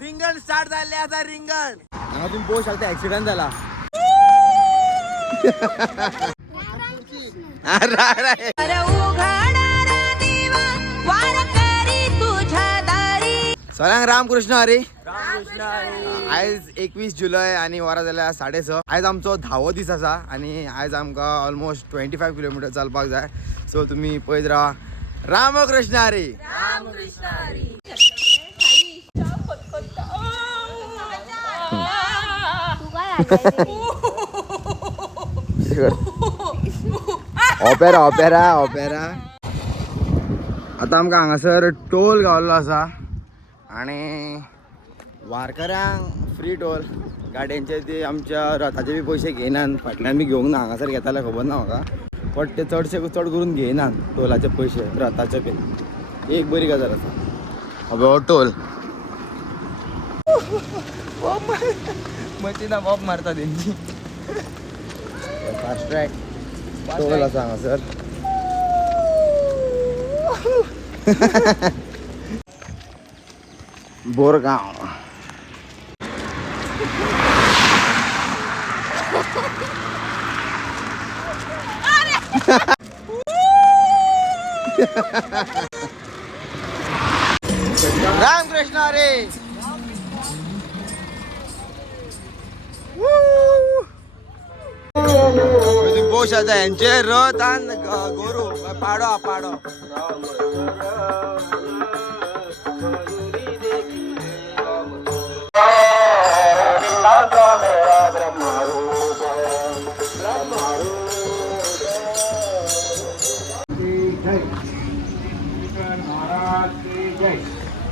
रिंगण स्टार्ट झाले आता रिंगण. तुम्ही पोहू शकता ऍक्सिडेंट झाला. सलांग रामकृष्ण हरी. आज 21 जुलै आणि वरा झाल्या 6:30. आज आमचो 10वो दीस असा आणि आज आमका ऑलमोस्ट 25 किलोमीटर चलपाक जाय. सो तुम्ही पळयत राहा. Ramkrishna Hari. Opera opera opera. आता आमकां हांगासर टोल गावल्लो आसा आणि वारकऱ्यांक फ्री टोल. गाडयांचे ते आमच्या रथाचे बी पयशे घेयनात. फाटल्यान बी घेवंक ना. हांगासर घेताले खबर ना म्हाका. बट ते चड करून घेयनात टोलाचे पयशे रथाचे बी. एक बरी गजाल आसा. हो टोल मशीना बॉब मारता तेंची. फास्ट ट्रॅक टोल आसा हांगासर. बोरगांव. रामकृष्ण हरी. पोष आता यांचे रथ आणि गोरू पाडो पाडो.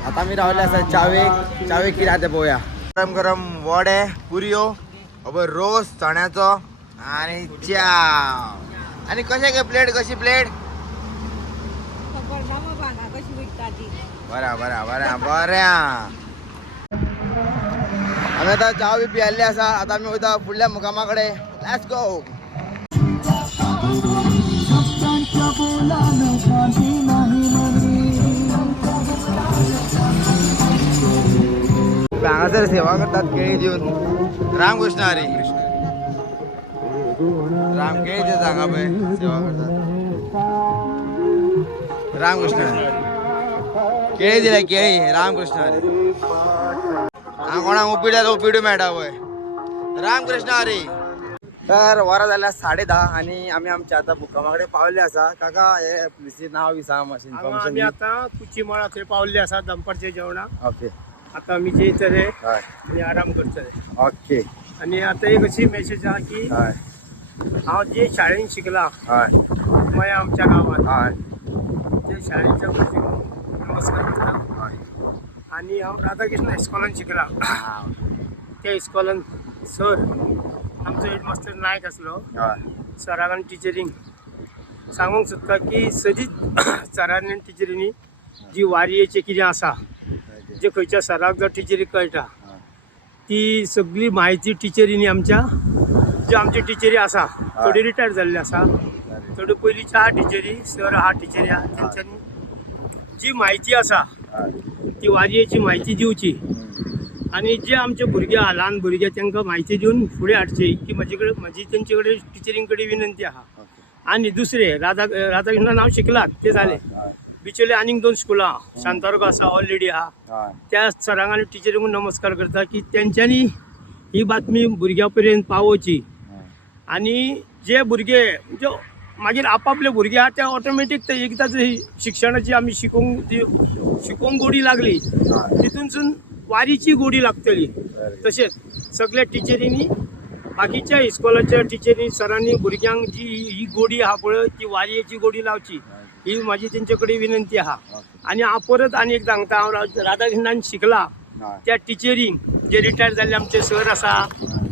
आता मी रावले असा चावे की राहते पोया. गरम गरम वडे पुरियो रोस चण्याचो आणि च्या. आणि कशे गे प्लेट कशी प्लेट. बऱ्या बऱ्या बऱ्या बऱ्या. आम्ही आता चाव बी पियाल्ली असा. आता आम्ही वयता फुडल्या मुकामाकडे. Let's go. हांगासर सेवा करतात केळी दिवन. रामकृष्ण हरी. राम केळीचे सांगा पळय सेवा करतात. रामकृष्ण हरी. केळी दिल्या केळी. रामकृष्ण हरी. हांगा कोणाक उपिड्याक उपिडू मेळटा पळय. रामकृष्ण हरी. तर वरां जाल्यार 10:30 आणि आम्ही आमच्या आता मुक्कामाकडे पावले असा. काका हे प्लिसीर नाव बी सांग मातशें. आम्ही आता कुचीमळा थंय पावल्ले आसा दनपारच्या जेवणाक. ओके. आता आम्ही जेयतले आणि आराम करतले. ओके. आणि आता एक अशी मेसेज आहा की हांव जे शाळेन शिकला मया आमच्या गावात ते शाळेच्या भुरग्यांक नमस्कार करता. आणि हांव राधाकृष्ण हायस्कॉलान शिकला. त्या हायस्कॉलान सर आमचो हेडमास्टर नायक आसलो. सराक आनी टिचरींक सांगूंक सोदता की सदींच सरांनी आनी टिचरींनी जी वारयेचें कितें आसा जे खंयच्या सराक जर टिचरीक कळटा ती सगळी म्हायती टिचरींनी आमच्या ज्यो आमच्यो टिचरी आसा थोडी रिटायर जाल्ली आसा. थोड्यो पयलींच्या आहा टिचरी सर आहा टिचरी आहा. तेंच्यांनी जी म्हायती आसा ती वारयेची म्हायती दिवची. आणि जे आमचे भुरगे आहा ल्हान भुरगे तांकां म्हायती दिवन फुडें हाडची की म्हजी तेंचे कडेन टिचरीं कडेन विनंती आहा. आणि दुसरे राधाकृष्णान हांव शिकलात ते जाले. बिचोले आनीक 2 स्कुलां शांतावर्ग आसा ऑलरेडी आहा. त्या सरांक आनी टिचरींक नमस्कार करता की तेंच्यांनी ही बातमी भुरग्यां पर्यंत पावोवची. आणि जे भुरगे जो मागीर आपापले भुरगे आहा ते ऑटोमॅटीक ते एकदांच शिक्षणाची आमी शिकोवंक गोडी लागली तितूनसून वारीची गोडी लागतली. तशेंच सगळ्या टिचरींनी बाकीच्या इस्कॉलाच्या टिचरींनी सरांनी भुरग्यांक जी ही गोडी आहा पळय ती वारयेची गोडी लावची ही माझी तेंचे कडेन विनंती आहा. आणि हांव परत आनी एक सांगता हांव राधाकृष्णान शिकला त्या टिचरींक जे रिटायर जाल्ले आमचे सर आसा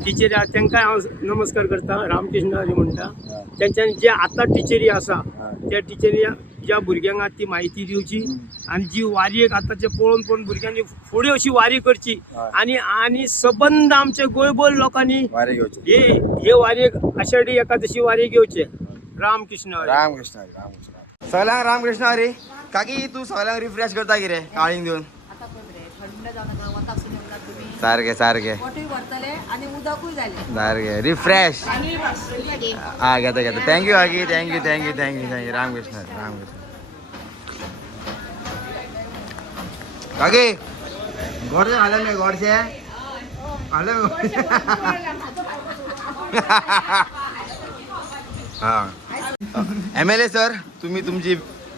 टिचरी आहा तांकांय हांव नमस्कार करता. रामकृष्ण हरी म्हणटा. तेंच्यांनी जे आतां टिचरी आसा त्या टिचरी ज्या भुरग्यांक ती म्हायती दिवची आणि जी वारयेक आतांचे पळोवन भुरग्यांनी फुडें अशी वारी करची. आणि सबंद आमचे गोंयभर लोकांनी हे वारयेक आषाढी एकादशी वारी घेवचे. रामकृष्ण हरी. रामकृष्ण हरी. रामकृष्ण. सगळ्यांक रामकृष्ण हरी. काकी तू सगळ्यांक रिफ्रेश करता कितें काळींग दिवन. थंड जाऊ नका वातासून येऊन तुम्ही सारखे सारखे मोठी भरतले आणि उदकूय झाले सारखे रिफ्रेश हा घेता घेता थँक्यू आगी thank you thank you thank you thank you Ramkrishna Ramkrishna काकी गोडचे आलं नाही गोडचे आलं हा MLA सर तुम्ही तुमची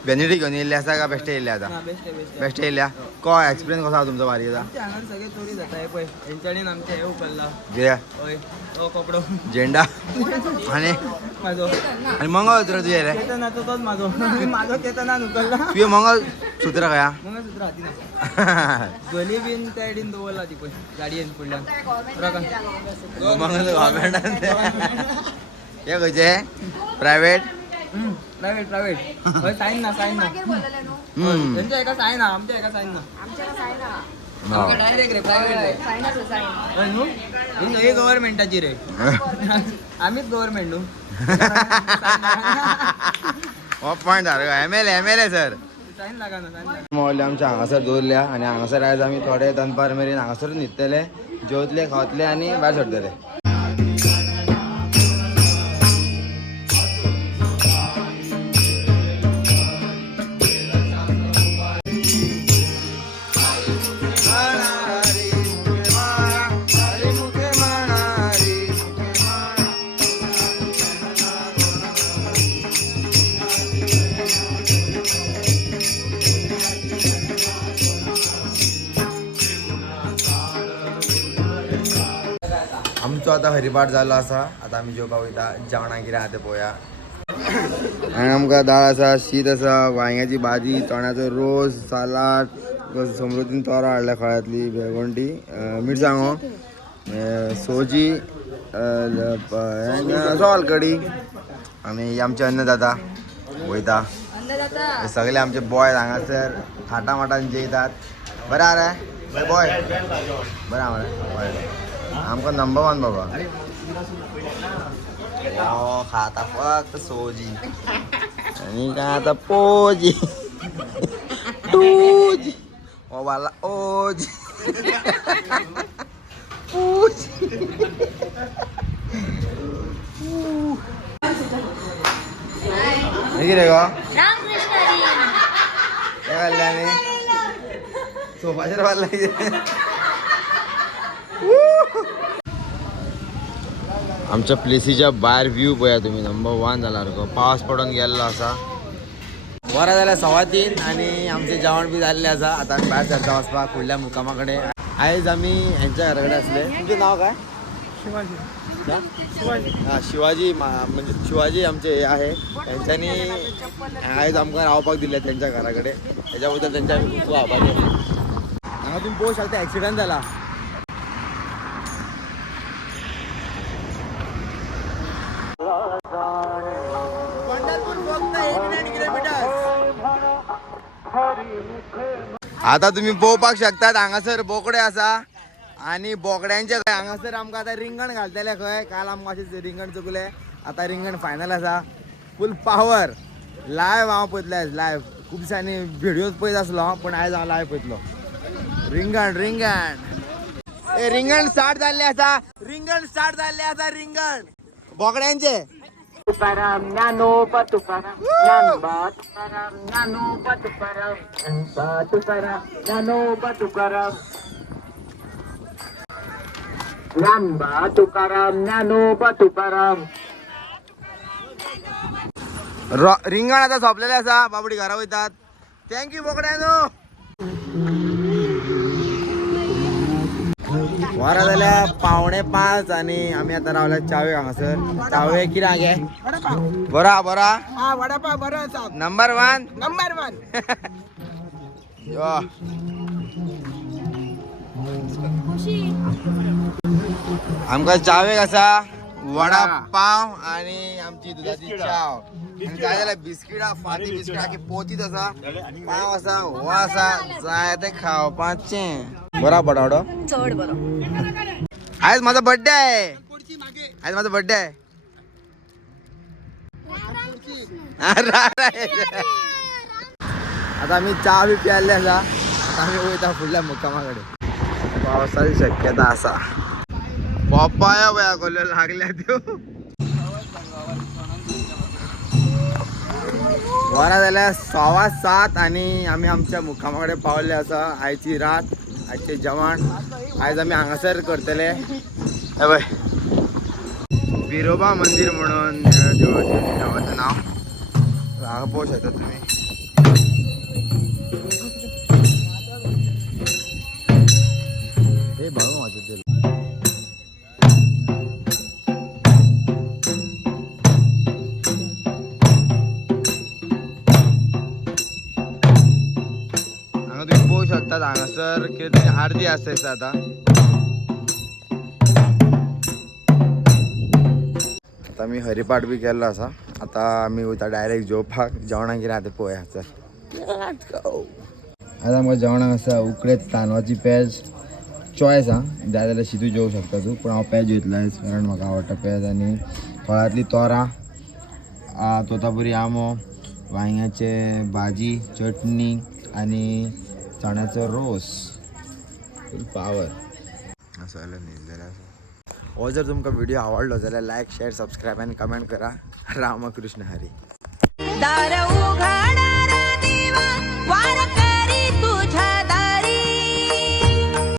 बेनिडी घेऊन येयल्ली आसा का बेश्टे येयल्ले आता बेश्टे येयल्या काय एक्सपिरियन्स कसो आहा तुमचो बारीचा हांगा सगळे चोरी जाता पळय हेंच्यानी आमचे हे उखल्ला जे हय तो कपडो झेंडा आणि म्हाजो आणि मंगळसूत्र तुझे रे केतनाचो तोच म्हाजो म्हाजो केतनान उखल्ला तुझे मंगळसूत्र खंय मंगळसूत्र हातीन आसा गली बीन त्या सायडीन दवरला ती पळय गाडयेन फुडल्यान हे खंयचे प्रायवेट प्रायवेट प्रायवेट हय सायन ना सायन ना तेंच्या एका सायन ना आमच्या एका सायन ना आमच्या डायरेक्ट रे प्रायवेट हय न्हू ही सगळी गव्हर्नमेंटाची रे आम्हीच गव्हर्नमेंट न्हू हो पॉयंट MLA सर सायन लागा ना सायन मॉल आमच्या हांगासर दवरल्या आणि हांगासर आयज आमी थोडे दनपार मेरेन हांगासर न्हिदतले जेवतले खावतले आणि भायर सरतले आमचो आता हरिपाठ जालो आसा आता आमी जेवपाक वयता जेवणाक कितें आहा तें पळोवया हांगा आमकां दाळ आसा शीत आसा वांयग्याची भाजी चण्याचो रोस सालाड समृद्धीन तोरां हाडल्या खळ्यांतली बेळगोंटी मिरसांगो सोजी सोल कडी आनी आमचे अन्नदाता वयता हे सगळे आमचे बॉय हांगासर थाटा माटान जेयतात बरें आहा रे बॉय बरें आहा मरे आमकां नंबर 1 बाबा हो खाता फक्त सोजी आणि काय आता पोजी टूजी ओ वाला ओजी हे कितें गो हे घाल्ल्यानी सोफाचेर वाजला आमच्या प्लेसीच्या भायर व्यू पळया तुम्ही नंबर 1 जाला सारको पावस पडून गेल्लो आसा वरां जाल्यार 3:15 आनी आमचें जेवण बी जाल्लें आसा आतां आमी भायर सरता वचपाक फुडल्या मुकामा कडेन आयज आमी हेंच्या घरा कडेन आसले तुमचें नांव काय शिवाजी म्हणजे शिवाजी आमचे हे आहे त्यांच्यानी आयज आमकां रावपाक दिले त्यांच्या घरा कडेन त्याच्या बद्दल त्यांचे आमी खूब आभारी हांगा तुम्ही पळोवंक शकता एक्सिडंट जाला आता तुम्ही पळोवपाक शकतात हांगासर बोकडे आसा आणि बोकड्यांचे हांगासर आमकां आतां रिंगण घालतले खंय काल आमकां अशें रिंगण चुकले आता रिंगण फायनल आसा फूल पावर लायव्ह हांव पळयतले लायव्ह खूब दिसांनी व्हिडियोज पळयत आसलो पण आयज हांव लायव्ह पळयतलो रिंगण रिंगण ए रिंगण स्टार्ट जाल्लें आसा रिंगण बोकड्यांचे Tukaram nanoba tukaram namba tukaram nanoba tukaram namba tukaram nanoba tukaram namba tukaram nanoba tukaram रिंगण आता सोंपलेले आसा बाबडी घरा वयतात थँक्यू बोकड्यानो वरां जाल्यार 4:45 आनी आमी आतां रावल्या चावे हांगासर चावे कितें गे बरा बरा वडापाव बरो आसा नंबर 1 यो आमकां चावेक आसा वडा पाव आणि आमची दुधाची चाव आणि जाय जाल्यार बिस्किटां फाटी बिस्किटां की पोतीत आसा पाव आसा हो आसा जाय ते खावपाचें बरा बटावडो चड बरो आयज माझा बर्थडे आहे आयज माझा बर्थडे आहे आता आम्ही चहा बी प्यायले आसा आता आम्ही वयता फुडल्या मुक्कामाकडे. पावसाची शक्यता असा. पप्पाया वया कोल्हे लागल्या त्यो. वरा झाल्या 6:15 आणि आम्ही आमच्या मुक्कामाकडे पावले. असं आयची रात, आजचे जेवण आज आम्ही हांगासर करतले. हे बघ बिरोबा मंदिर म्हणून देवाचं नाव हांगा पळोवंक शकता तुम्ही. हे भाऊ माझं ते हांगा तुम्ही पळोवंक शकतात. हांगासर कितें आरती आसता आता. आता मी हरिपाठ बी केल्लो आसा. आता आमी वयता डायरेक्ट जेवपाक. जेवणाक कितें आतां पळोवया. चल आतां आमकां जेवणाक आसा उकडें तांदळाची पेज. चॉयस जाय जाल्यार शिजू जेवू शकता तूं, पूण हांव पेज घेतलो आयज कारण म्हाका आवडटा पेज. आनी फळांतली तोरां, तोतापुरी आंबो, वांयग्याचे भाजी, चटणी आनी चण्याचो रोस. फूल पावर असो जाल्यार न्हिदलेले आसा. हो जर तुमकां व्हिडिओ आवडलो जाल्यार लायक, शेअर, सबस्क्राईब आणि कमेंट करा. रामकृष्ण हरी. दार उघा